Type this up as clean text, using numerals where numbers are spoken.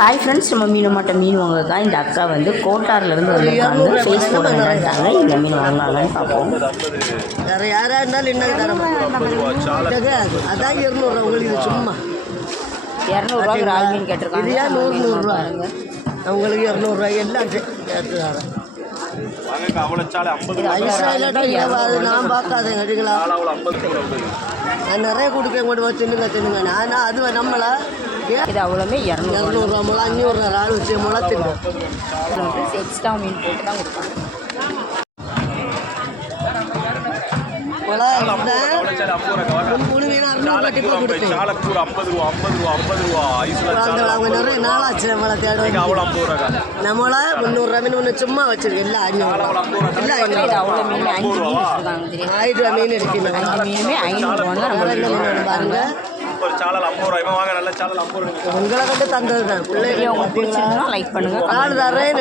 Hi friends, நம்ம மீன் மீன் வாங்கக்கா. இந்த அக்கா வந்து கோட்டார்லேருந்து வந்திருக்காங்க. ஃபேஸ் போடுறாங்க. இந்த மீன் வாங்கலாம்னு பார்ப்போம். வேறு யாராக இருந்தாலும் என்ன தரோம். அதான் 200 உங்களுக்கு சும்மா 200 இறால் மீன் கேட்டிருக்காங்க. இதுயா 100 அவங்களுக்கு 200 எல்லாம் சேர்த்து தரேன். நான் பார்க்காதேன் அடிகளா, நான் நிறைய கொடுக்க கூட தின்னுங்க நான் அது நம்மளா இது அவ்வளோமே 200 முளை 500 ஆள் வச்சு முளை தின்னும். எக்ஸ்ட்ரா மீன் போட்டு தான் கொடுப்பாங்க. நிறைய நாளாச்சு நம்மளை தேட. நம்மள 300 மீன் ஒன்று சும்மா வச்சிருக்கு. இல்லை 500 இல்லை 1000 மீன் எடுக்கணும். மீனுமே 500 பாருங்க. உங்களை கண்டு தந்தது தான். பிள்ளைங்க லைக் பண்ணுங்க. தரேன்.